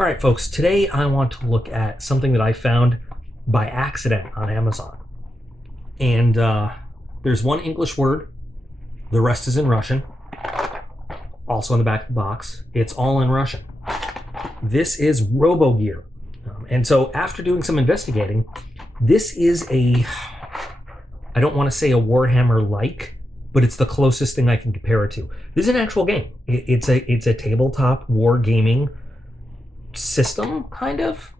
All right, folks, today I want to look at something that I found by accident on Amazon. And there's one English word, the rest is in Russian. Also on the back of the box, it's all in Russian. This is Robogear. And so after doing some investigating, this is I don't want to say a Warhammer-like, but it's the closest thing I can compare it to. This is an actual game. It's a tabletop wargaming system, kind of,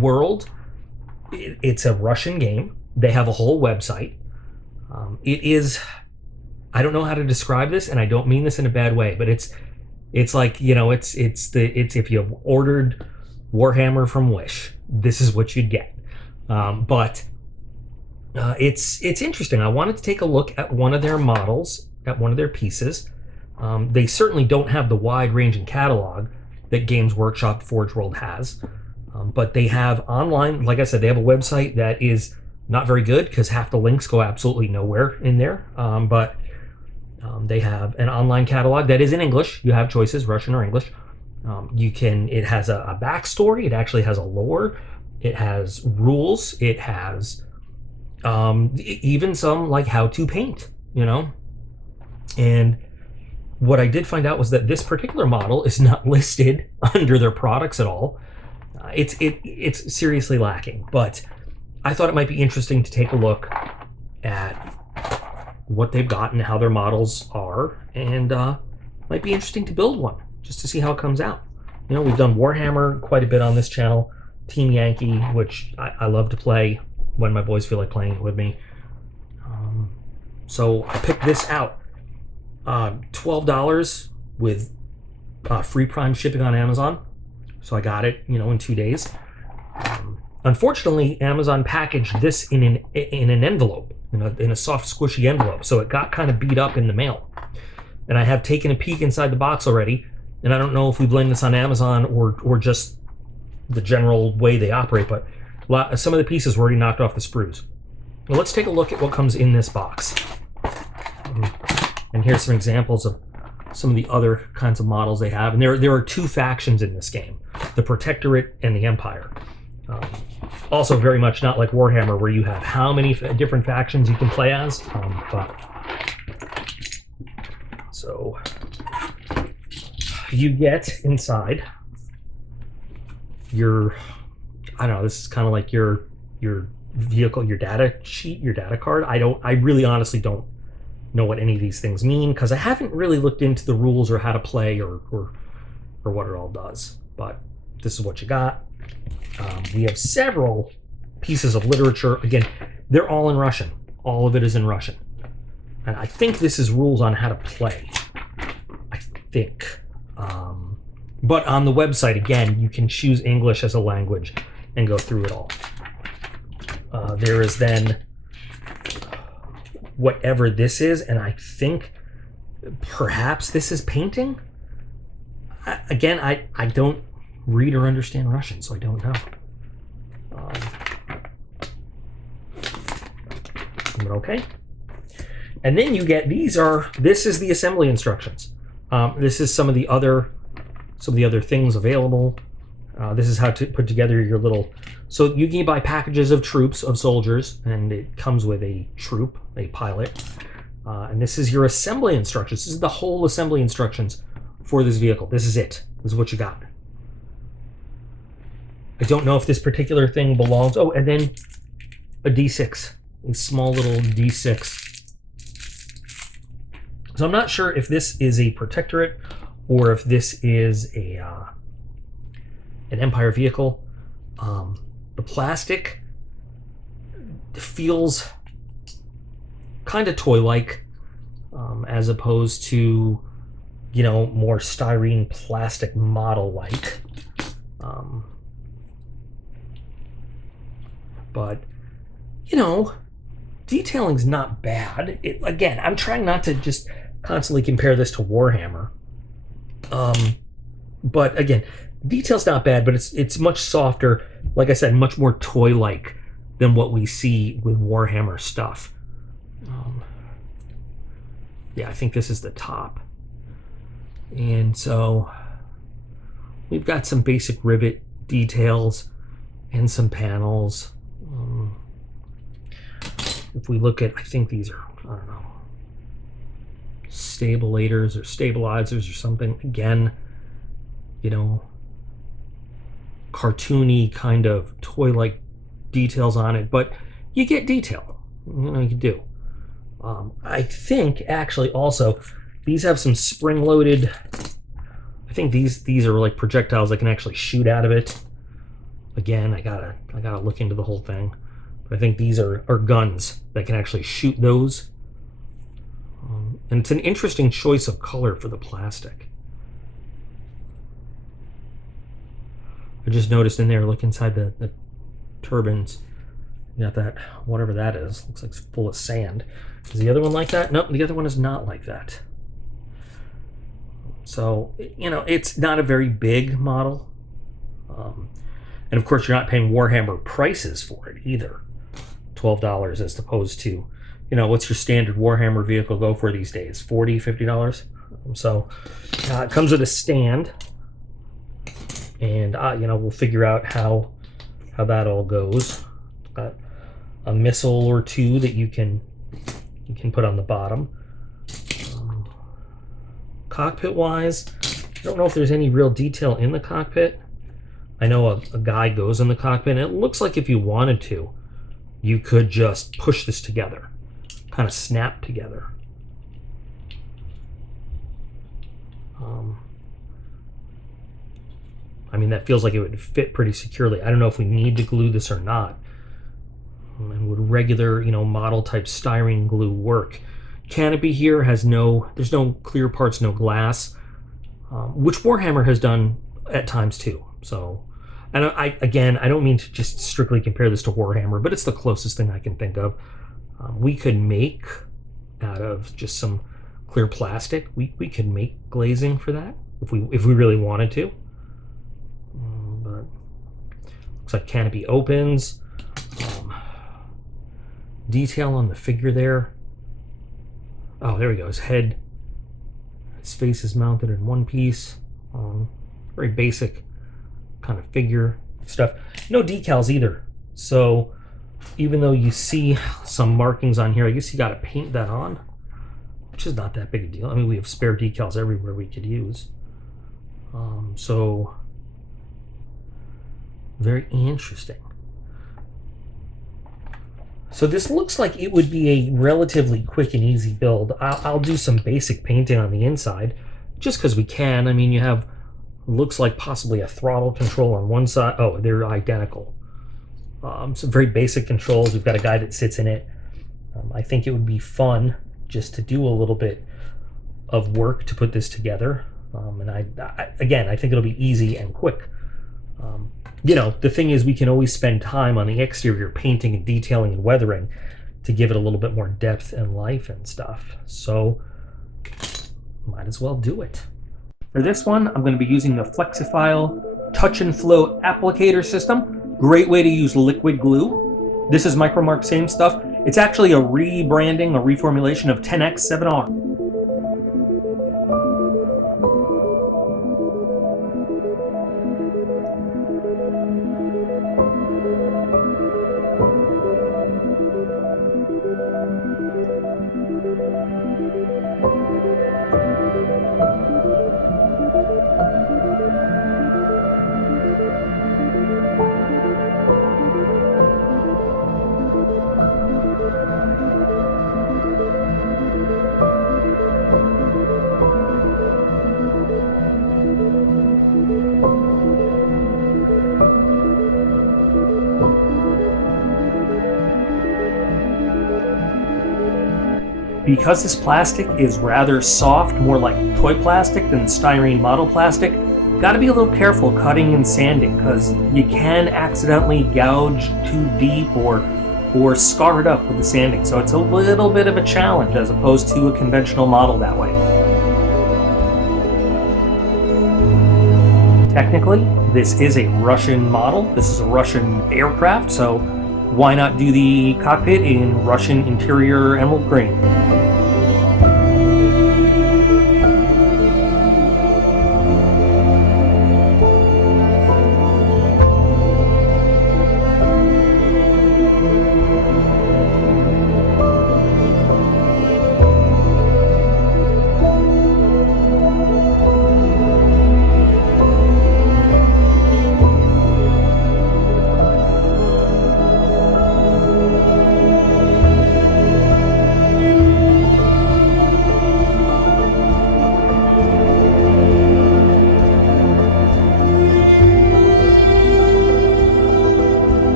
world. It's a Russian game. They have a whole website. It is, I don't know how to describe this, and I don't mean this in a bad way, but it's like, you know, it's if you ordered Warhammer from Wish, this is what you'd get. But it's interesting. I wanted to take a look at one of their models, at one of their pieces. They certainly don't have the wide-ranging catalog that Games Workshop Forge World has, but they have online, like I said, they have a website that is not very good because half the links go absolutely nowhere in there, but they have an online catalog that is in English. You have choices, Russian or English. It has a backstory, it actually has a lore, it has rules, it has even some like how to paint, you know. And what I did find out was that this particular model is not listed under their products at all. It's seriously lacking, but I thought it might be interesting to take a look at what they've got and how their models are, and might be interesting to build one just to see how it comes out. You know, we've done Warhammer quite a bit on this channel, Team Yankee, which I love to play when my boys feel like playing it with me. So I picked this out. $12 with free Prime shipping on Amazon. So I got it, you know, in 2 days. Unfortunately, Amazon packaged this in an envelope, in a soft, squishy envelope. So it got kind of beat up in the mail. And I have taken a peek inside the box already, and I don't know if we blame this on Amazon or just the general way they operate, but some of the pieces were already knocked off the sprues. Well, let's take a look at what comes in this box. And here's some examples of some of the other kinds of models they have. And there are two factions in this game, the Protectorate and the Empire. Also very much not like Warhammer, where you have how many different factions you can play as. So you get inside your, I don't know, this is kind of like your vehicle, your data sheet, your data card. I really honestly don't know what any of these things mean because I haven't really looked into the rules or how to play or what it all does. But this is what you got. We have several pieces of literature. Again, they're all in Russian. All of it is in Russian. And I think this is rules on how to play. I think. But on the website, again, you can choose English as a language and go through it all. There is then whatever this is, and I think perhaps this is painting. Again, I don't read or understand Russian, so I don't know. But okay. And then you get this is the assembly instructions. This is some of the other things available. This is how to put together your little. So you can buy packages of troops, of soldiers, and it comes with a troop, a pilot. And this is your assembly instructions. This is the whole assembly instructions for this vehicle. This is it. This is what you got. I don't know if this particular thing belongs. Oh, and then a D6, a small little D6. So I'm not sure if this is a Protectorate or if this is an Empire vehicle. The plastic feels kind of toy-like, as opposed to, you know, more styrene plastic model-like. But, you know, detailing's not bad. Again, I'm trying not to just constantly compare this to Warhammer. But again, detail's not bad, but it's much softer. Like I said, much more toy-like than what we see with Warhammer stuff. Yeah, I think this is the top. And so We've got some basic rivet details and some panels. If we look at, I think these are, I don't know, stabilators or stabilizers or something. Again, you know, cartoony kind of toy-like details on it, but you get detail. You know, you do. I think actually also these have some spring-loaded. I think these are like projectiles that can actually shoot out of it. Again, I gotta look into the whole thing. But I think these are guns that can actually shoot those. And it's an interesting choice of color for the plastic. I just noticed in there, look inside the turbines. You got that, whatever that is. Looks like it's full of sand. Is the other one like that? Nope, the other one is not like that. So, you know, it's not a very big model. And of course, you're not paying Warhammer prices for it either. $12 as opposed to, you know, what's your standard Warhammer vehicle go for these days? $40, $50? So it comes with a stand. And, you know, we'll figure out how that all goes. Got a missile or two that you can put on the bottom. Cockpit wise, I don't know if there's any real detail in the cockpit. I know a guy goes in the cockpit, and it looks like if you wanted to, you could just push this together, kind of snap together. I mean, that feels like it would fit pretty securely. I don't know if we need to glue this or not. And would regular, you know, model type styrene glue work? Canopy here has there's no clear parts, no glass, which Warhammer has done at times too. So, and again, I don't mean to just strictly compare this to Warhammer, but it's the closest thing I can think of. We could make out of just some clear plastic. We could make glazing for that if we really wanted to. But looks like canopy opens. Detail on the figure there. Oh, there we go. His head, his face is mounted in one piece. Very basic kind of figure stuff. No decals either. So even though you see some markings on here, I guess you got to paint that on, which is not that big a deal. I mean, we have spare decals everywhere we could use. So very interesting. So this looks like it would be a relatively quick and easy build. I'll do some basic painting on the inside, just because we can. I mean, you have, looks like possibly a throttle control on one side. Oh, they're identical. Some very basic controls. We've got a guy that sits in it. I think it would be fun just to do a little bit of work to put this together. And again, I think it'll be easy and quick. You know, the thing is, we can always spend time on the exterior painting and detailing and weathering to give it a little bit more depth and life and stuff. So might as well do it. For this one, I'm going to be using the Flexifile Touch and Flow applicator system. Great way to use liquid glue. This is Micromark, same stuff. It's actually a rebranding, a reformulation of 10X7R. Because this plastic is rather soft, more like toy plastic than styrene model plastic, gotta be a little careful cutting and sanding, because you can accidentally gouge too deep or scar it up with the sanding. So it's a little bit of a challenge as opposed to a conventional model that way. Technically, this is a Russian model. This is a Russian aircraft, so why not do the cockpit in Russian interior emerald green?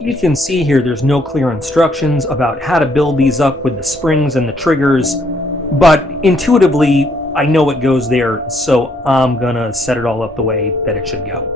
You can see here there's no clear instructions about how to build these up with the springs and the triggers, but intuitively I know it goes there, so I'm gonna set it all up the way that it should go.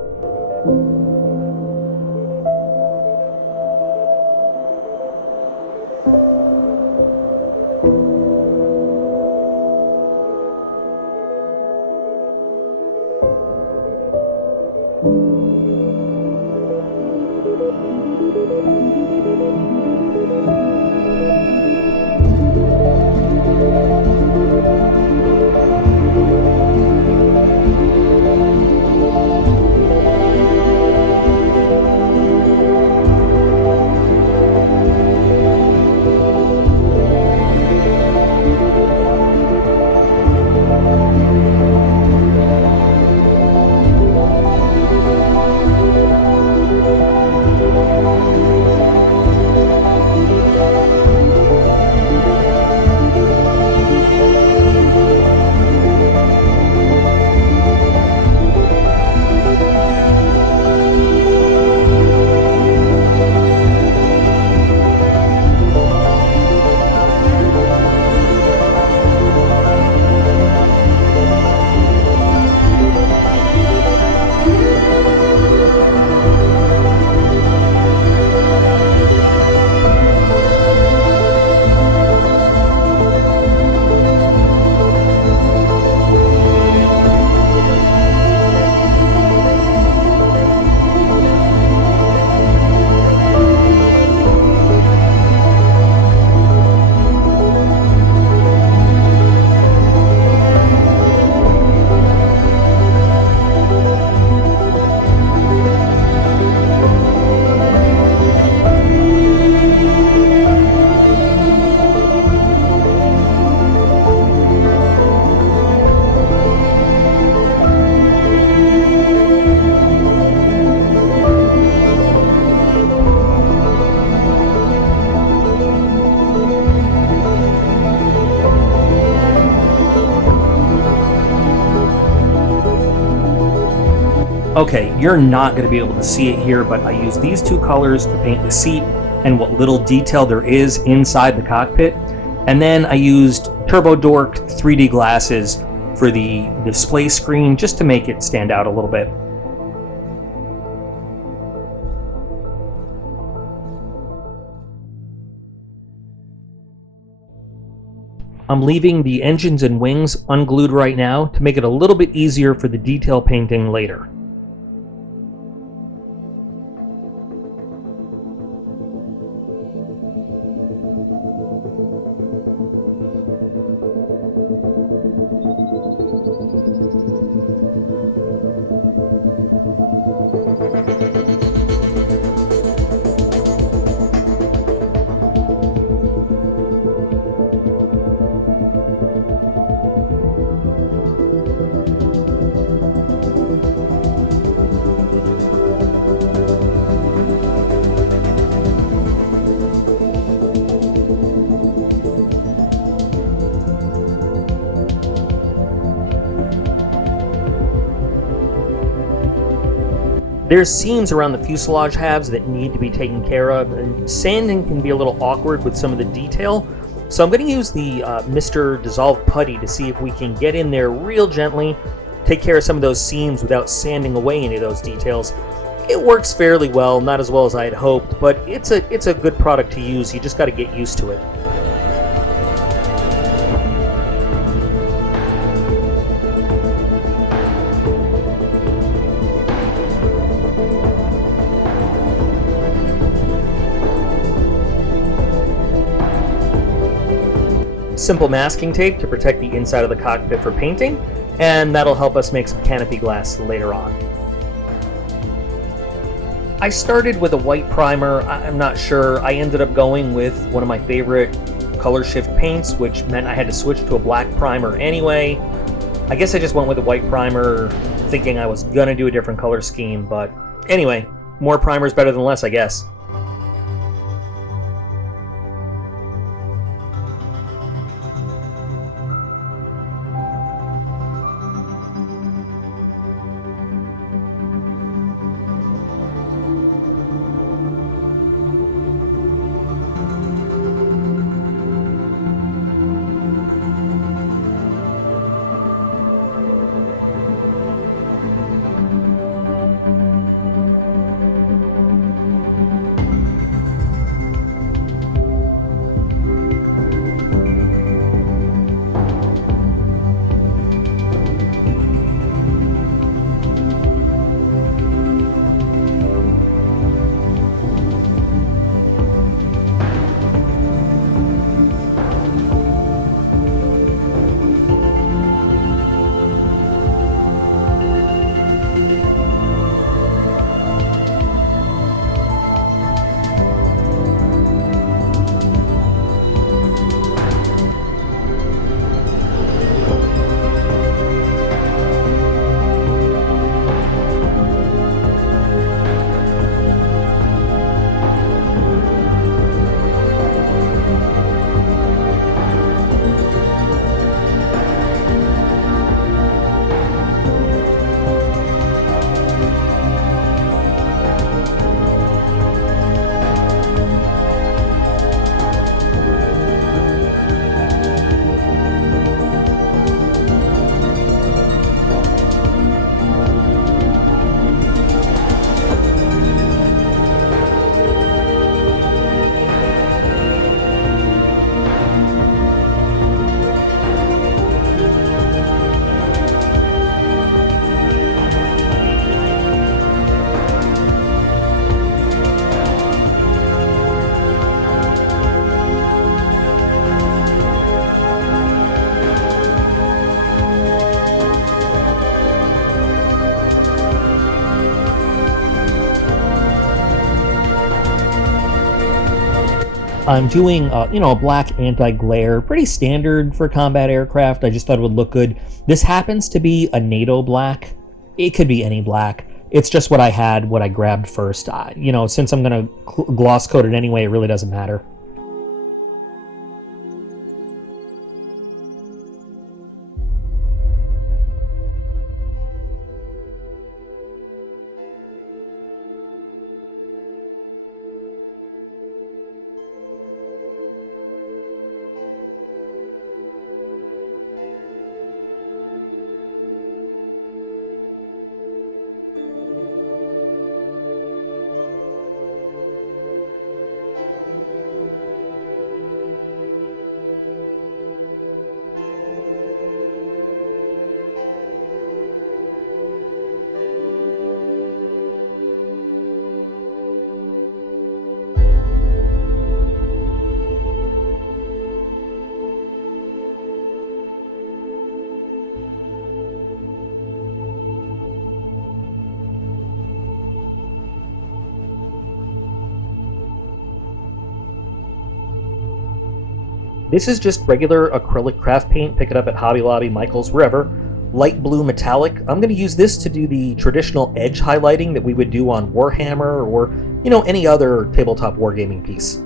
Okay, you're not going to be able to see it here, but I use these two colors to paint the seat and what little detail there is inside the cockpit. And then I used Turbo Dork 3D glasses for the display screen just to make it stand out a little bit. I'm leaving the engines and wings unglued right now to make it a little bit easier for the detail painting later. There's seams around the fuselage halves that need to be taken care of, and sanding can be a little awkward with some of the detail. So I'm going to use the Mr. Dissolve Putty to see if we can get in there real gently, take care of some of those seams without sanding away any of those details. It works fairly well, not as well as I had hoped, but it's a good product to use. You just got to get used to it. Simple masking tape to protect the inside of the cockpit for painting, and that'll help us make some canopy glass later on. I started with a white primer. I'm not sure. I ended up going with one of my favorite color shift paints, which meant I had to switch to a black primer anyway. I guess I just went with a white primer thinking I was gonna do a different color scheme, but anyway, more primer is better than less, I guess. I'm doing, a black anti-glare, pretty standard for combat aircraft. I just thought it would look good. This happens to be a NATO black. It could be any black. It's just what I had, what I grabbed first. Since I'm going to gloss coat it anyway, it really doesn't matter. This is just regular acrylic craft paint. Pick it up at Hobby Lobby, Michaels, wherever. Light blue metallic. I'm going to use this to do the traditional edge highlighting that we would do on Warhammer or, any other tabletop wargaming piece.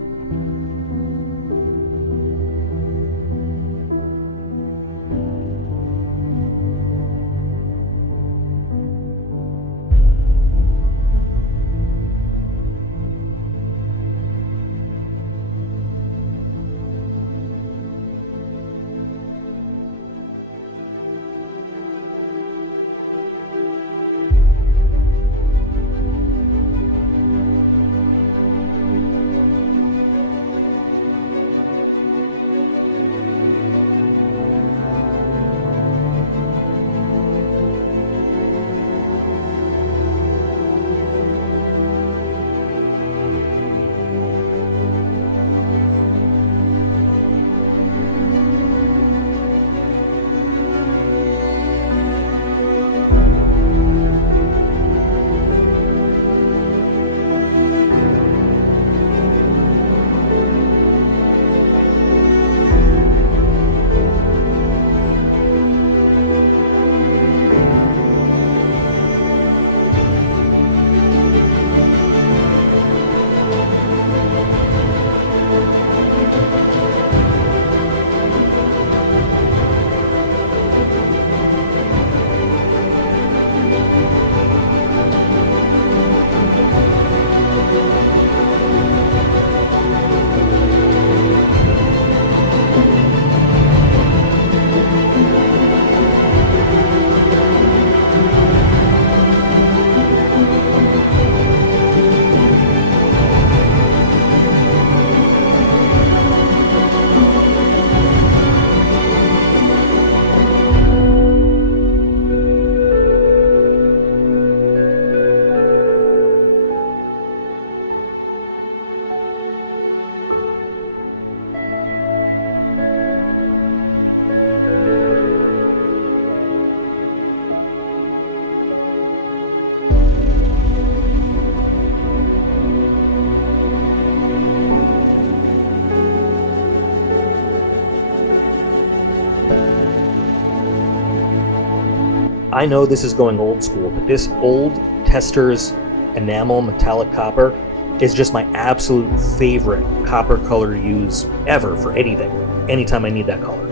I know this is going old school, but this old Tester's enamel metallic copper is just my absolute favorite copper color to use ever for anything, anytime I need that color.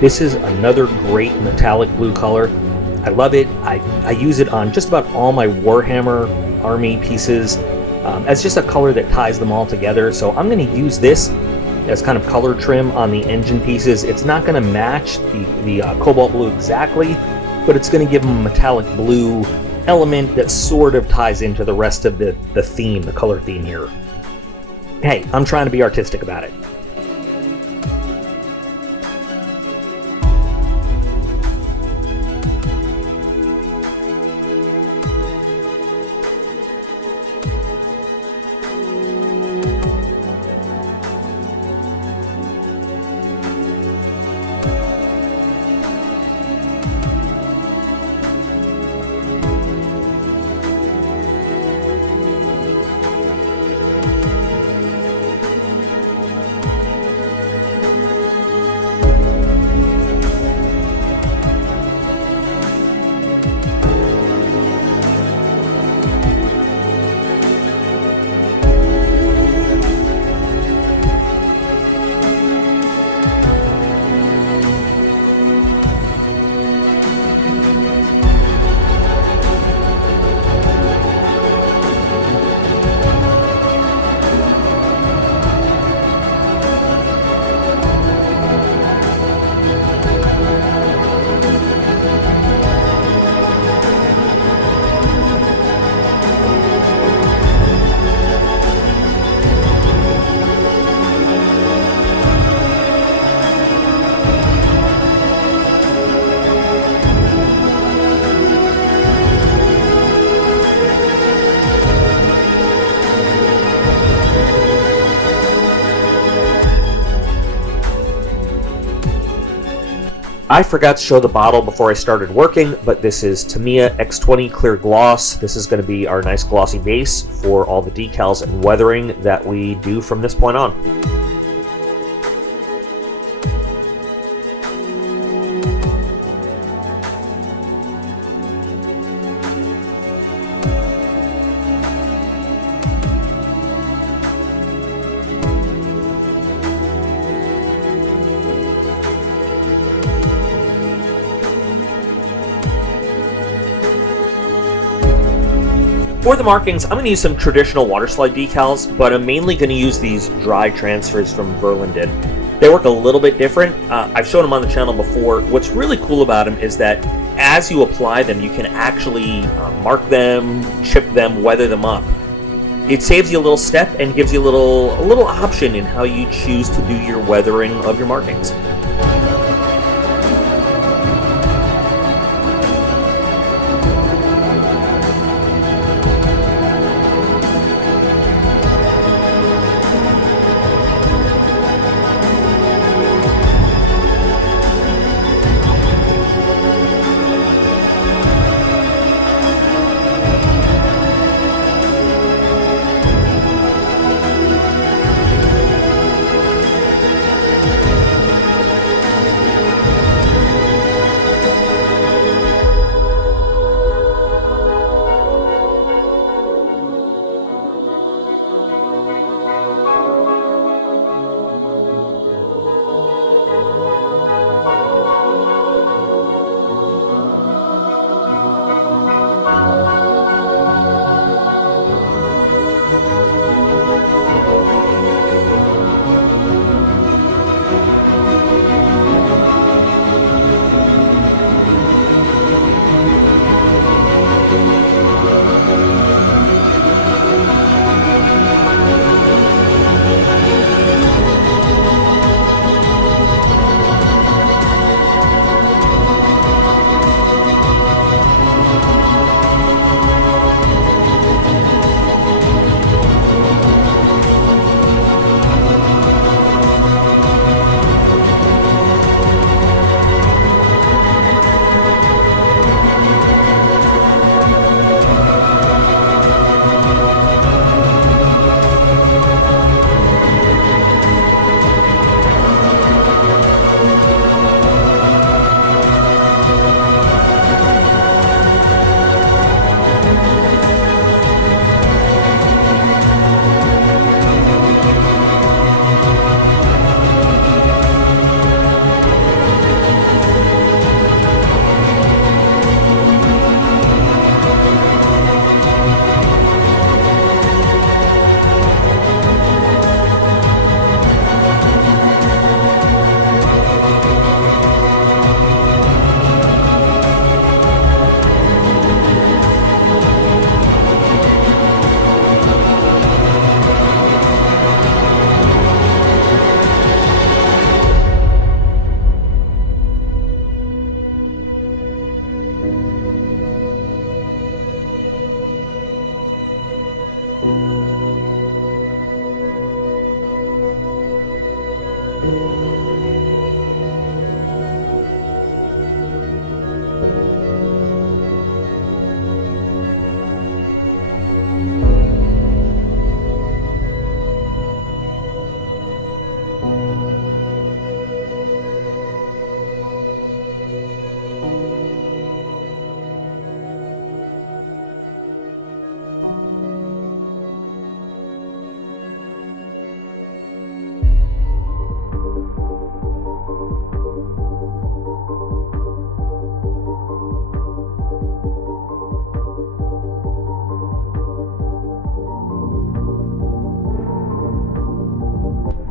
This is another great metallic blue color. I love it. I use it on just about all my Warhammer army pieces as just a color that ties them all together. So I'm going to use this as kind of color trim on the engine pieces. It's not going to match the cobalt blue exactly, but it's going to give them a metallic blue element that sort of ties into the rest of the theme, the color theme here. Hey, I'm trying to be artistic about it. I forgot to show the bottle before I started working, but this is Tamiya X20 Clear Gloss. This is going to be our nice glossy base for all the decals and weathering that we do from this point on. For the markings, I'm going to use some traditional water slide decals, but I'm mainly going to use these dry transfers from Verlanden. They work a little bit different. I've shown them on the channel before. What's really cool about them is that as you apply them, you can actually mark them, chip them, weather them up. It saves you a little step and gives you a little option in how you choose to do your weathering of your markings.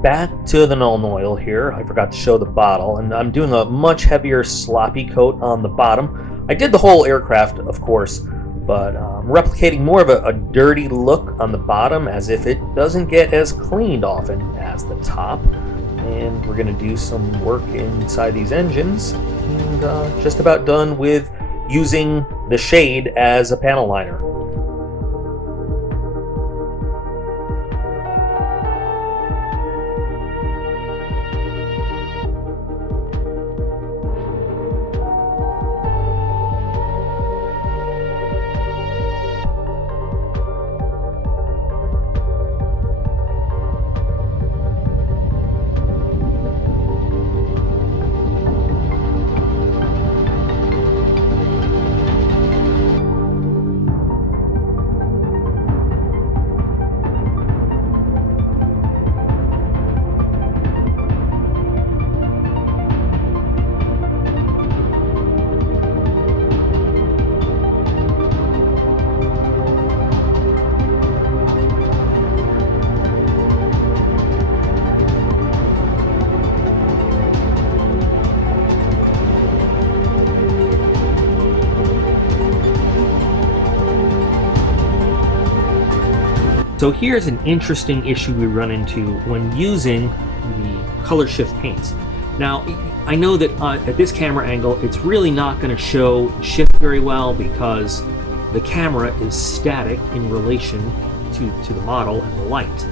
Back to the Null Oil here. I forgot to show the bottle, and I'm doing a much heavier sloppy coat on the bottom. I did the whole aircraft, of course, but replicating more of a dirty look on the bottom, as if it doesn't get as cleaned often as the top. And we're going to do some work inside these engines, and just about done with using the shade as a panel liner. So here's an interesting issue we run into when using the color shift paints. Now, I know that at this camera angle, it's really not going to show shift very well because the camera is static in relation to the model and the light.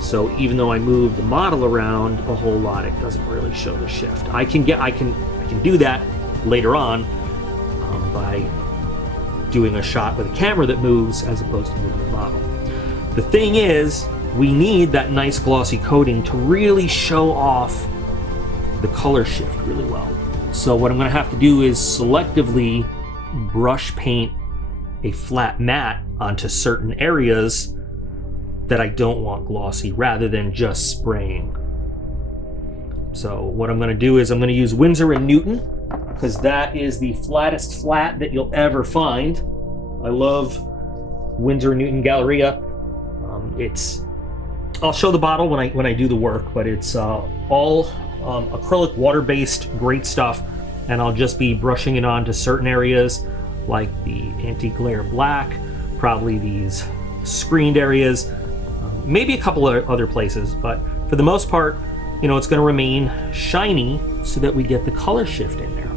So even though I move the model around a whole lot, it doesn't really show the shift. I can do that later on by doing a shot with a camera that moves as opposed to moving the model. The thing is, we need that nice glossy coating to really show off the color shift really well. So what I'm going to have to do is selectively brush paint a flat matte onto certain areas that I don't want glossy, rather than just spraying. So what I'm going to do is I'm going to use Winsor & Newton, because that is the flattest flat that you'll ever find. I love Winsor & Newton Galleria. I'll show the bottle when I do the work, but it's all acrylic water-based, great stuff, and I'll just be brushing it onto certain areas like the anti-glare black, probably these screened areas, maybe a couple of other places, but for the most part, you know, it's going to remain shiny so that we get the color shift in there.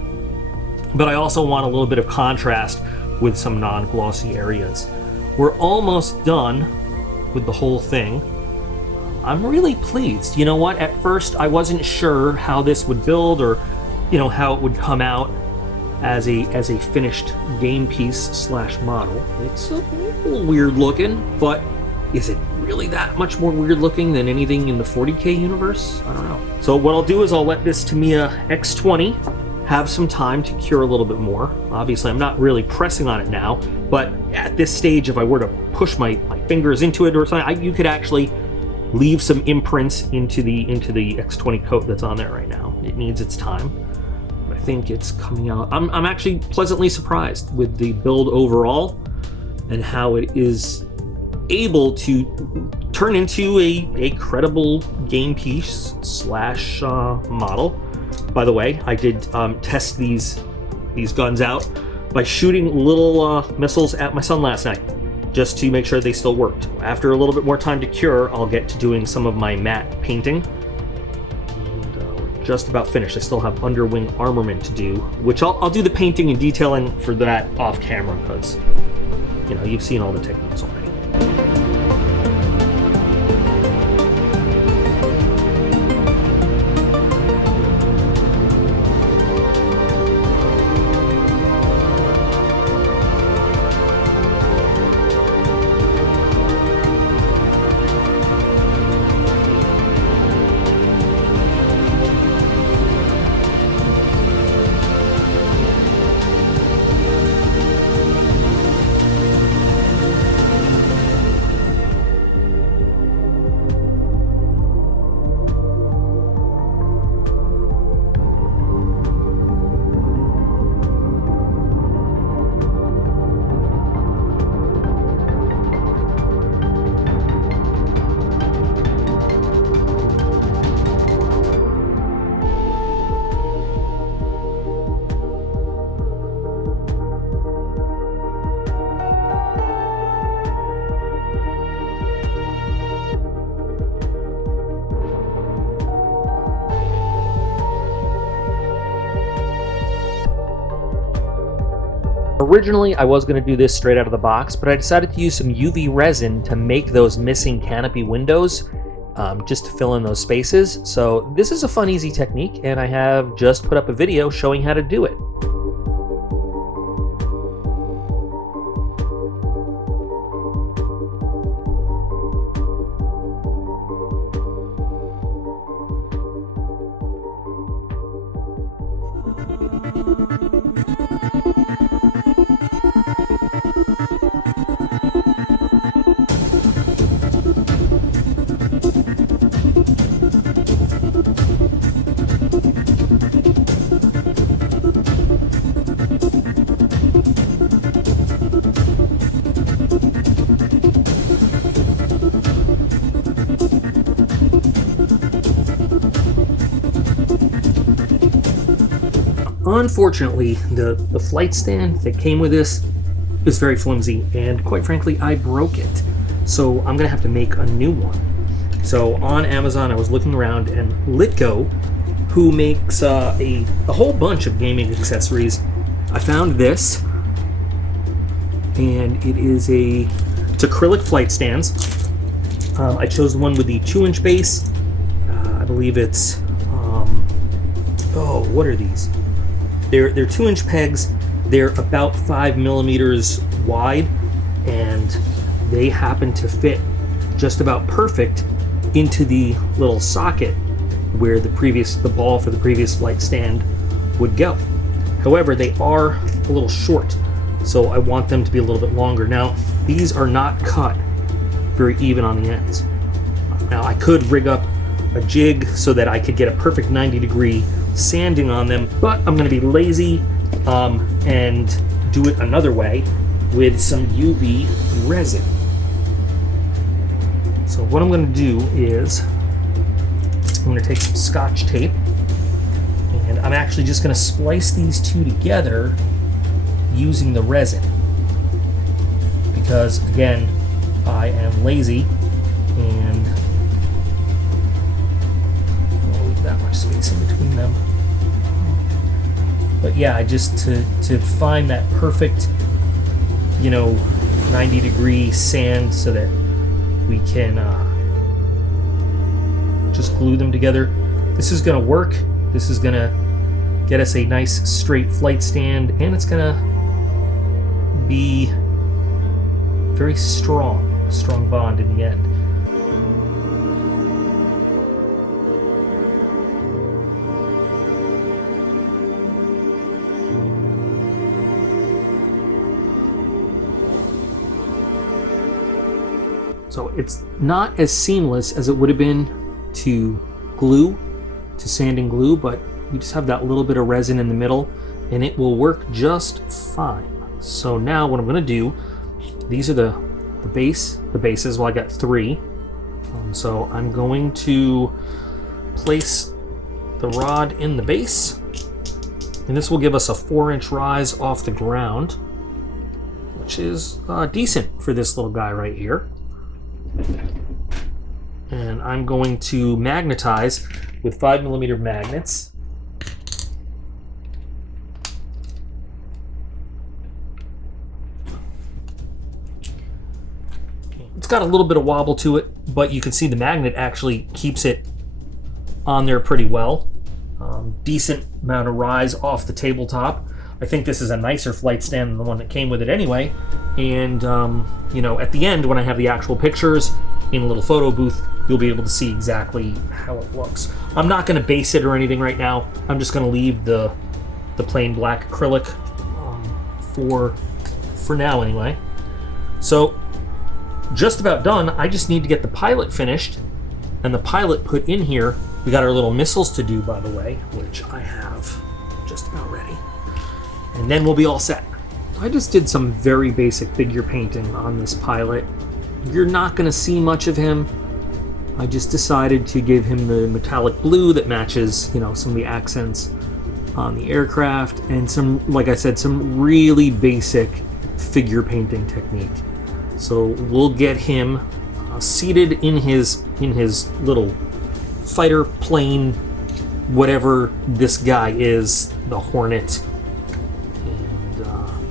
But I also want a little bit of contrast with some non-glossy areas. We're almost done with the whole thing. I'm really pleased. You know what? At first, I wasn't sure how this would build, or, you know, how it would come out as a finished game piece slash model. It's a little weird looking, but is it really that much more weird looking than anything in the 40K universe? I don't know. So what I'll do is I'll let this Tamiya X20 have some time to cure a little bit more. Obviously, I'm not really pressing on it now, but at this stage, if I were to push my fingers into it or something, you could actually leave some imprints into the X20 coat that's on there right now. It needs its time. But I think it's coming out. I'm actually pleasantly surprised with the build overall and how it is able to turn into a credible game piece slash model. By the way, I did test these guns out by shooting little missiles at my son last night, just to make sure they still worked. After a little bit more time to cure, I'll get to doing some of my matte painting. And we're just about finished. I still have underwing armament to do, which I'll do the painting and detailing for that off camera, because, you know, you've seen all the techniques already. Originally, I was going to do this straight out of the box, but I decided to use some UV resin to make those missing canopy windows, just to fill in those spaces. So this is a fun, easy technique, and I have just put up a video showing how to do it. Unfortunately, the flight stand that came with this is very flimsy, and quite frankly, I broke it. So I'm gonna have to make a new one. So on Amazon, I was looking around, and Litgo, who makes a whole bunch of gaming accessories, I found this, and it's acrylic flight stands. I chose the one with the 2-inch base. I believe it's, oh, what are these? They're 2-inch pegs. They're about 5 millimeters wide, and they happen to fit just about perfect into the little socket where the ball for the previous flight stand would go. However, they are a little short, so I want them to be a little bit longer. Now, these are not cut very even on the ends. Now, I could rig up a jig so that I could get a perfect 90-degree sanding on them, but I'm going to be lazy and do it another way with some UV resin. So what I'm going to do is I'm going to take some Scotch tape, and I'm actually just going to splice these two together using the resin, because again, I am lazy and that much space in between them. But yeah, just to find that perfect, 90-degree sand so that we can just glue them together. This is going to work. This is going to get us a nice straight flight stand, and it's going to be very strong bond in the end. So it's not as seamless as it would have been to sand and glue, but you just have that little bit of resin in the middle, and it will work just fine. So now what I'm going to do, these are the bases. Well, I got 3. So I'm going to place the rod in the base, and this will give us a 4-inch rise off the ground, which is decent for this little guy right here. And I'm going to magnetize with 5mm magnets. It's got a little bit of wobble to it, but you can see the magnet actually keeps it on there pretty well. Decent amount of rise off the tabletop. I think this is a nicer flight stand than the one that came with it anyway. And, at the end, when I have the actual pictures in a little photo booth, you'll be able to see exactly how it looks. I'm not going to base it or anything right now. I'm just going to leave the plain black acrylic for now anyway. So, just about done. I just need to get the pilot finished and the pilot put in here. We got our little missiles to do, by the way, which I have just about ready. And then we'll be all set. I just did some very basic figure painting on this pilot. You're not going to see much of him. I just decided to give him the metallic blue that matches, some of the accents on the aircraft, and some, like I said, some really basic figure painting technique. So we'll get him seated in his little fighter plane, whatever this guy is, the Hornet.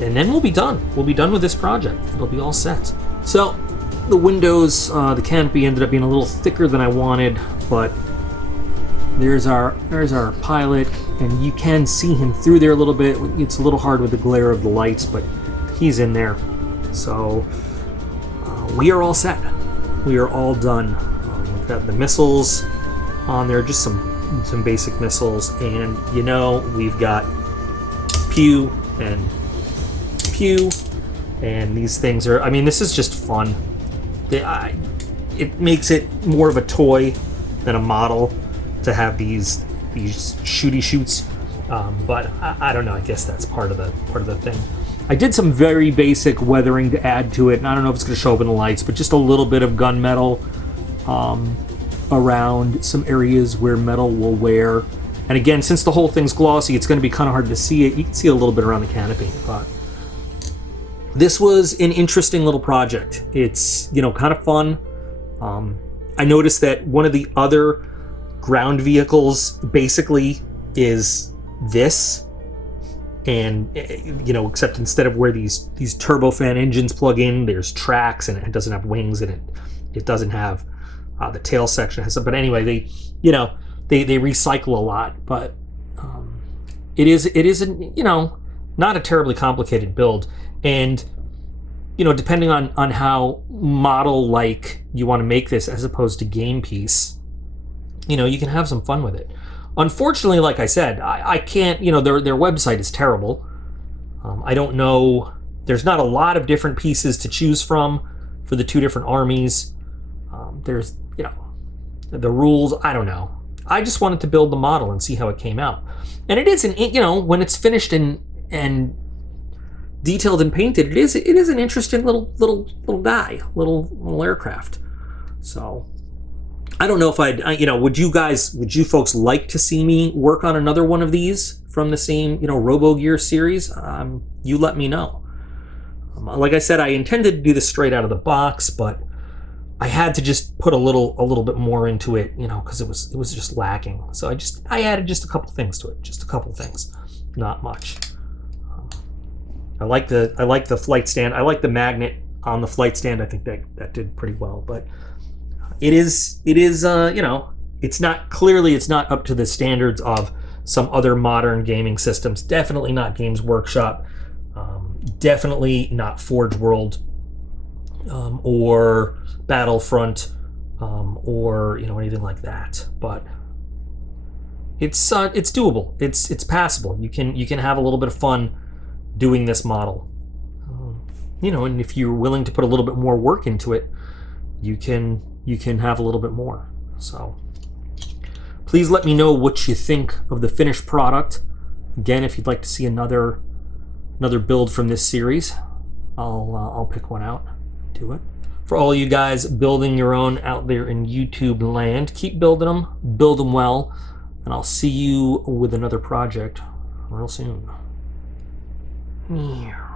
And and then we'll be done. We'll be done with this project. It'll be all set. So the windows, the canopy ended up being a little thicker than I wanted, but there's our pilot, and you can see him through there a little bit. It's a little hard with the glare of the lights, but he's in there. So we are all set. We are all done. We've got the missiles on there, just some basic missiles, and you know, we've got pew and pew, and these things are, I mean, this is just fun. It makes it more of a toy than a model to have these shooty shoots, but I don't know, I guess that's part of the thing. I did some very basic weathering to add to it, and I don't know if it's going to show up in the lights, but just a little bit of gunmetal around some areas where metal will wear. And again, since the whole thing's glossy, it's going to be kind of hard to see it. You can see a little bit around the canopy, but this was an interesting little project. It's, you know, kind of fun. I noticed that one of the other ground vehicles basically is this, and you know, except instead of where these turbofan engines plug in, there's tracks, and it doesn't have wings, and it doesn't have the tail section has some. But anyway, they recycle a lot, but it is you know, not a terribly complicated build, and you know, depending on how model like you want to make this as opposed to game piece, you know, you can have some fun with it. Unfortunately, like I said, I can't, you know, their website is terrible. I don't know, there's not a lot of different pieces to choose from for the two different armies. There's, you know, the rules, I don't know. I just wanted to build the model and see how it came out. And it is, you know, when it's finished and detailed and painted, it is an interesting little guy, little aircraft. So I don't know if you know, would you folks like to see me work on another one of these from the same, you know, Robogear series? You let me know. Like I said, I intended to do this straight out of the box, but I had to just put a little bit more into it, you know, because it was just lacking. So I added just a couple things to it, just a couple things, not much. I like the flight stand. I like the magnet on the flight stand. I think that did pretty well, but it is you know, it's not up to the standards of some other modern gaming systems. Definitely not Games Workshop. Definitely not Forge World or Battlefront or, you know, anything like that. But it's doable. It's passable. You can have a little bit of fun doing this model. You know, and if you're willing to put a little bit more work into it, you can have a little bit more. So please let me know what you think of the finished product. Again, if you'd like to see another build from this series, I'll pick one out, do it. For all you guys building your own out there in YouTube land, keep building them, build them well, and I'll see you with another project real soon. Meow.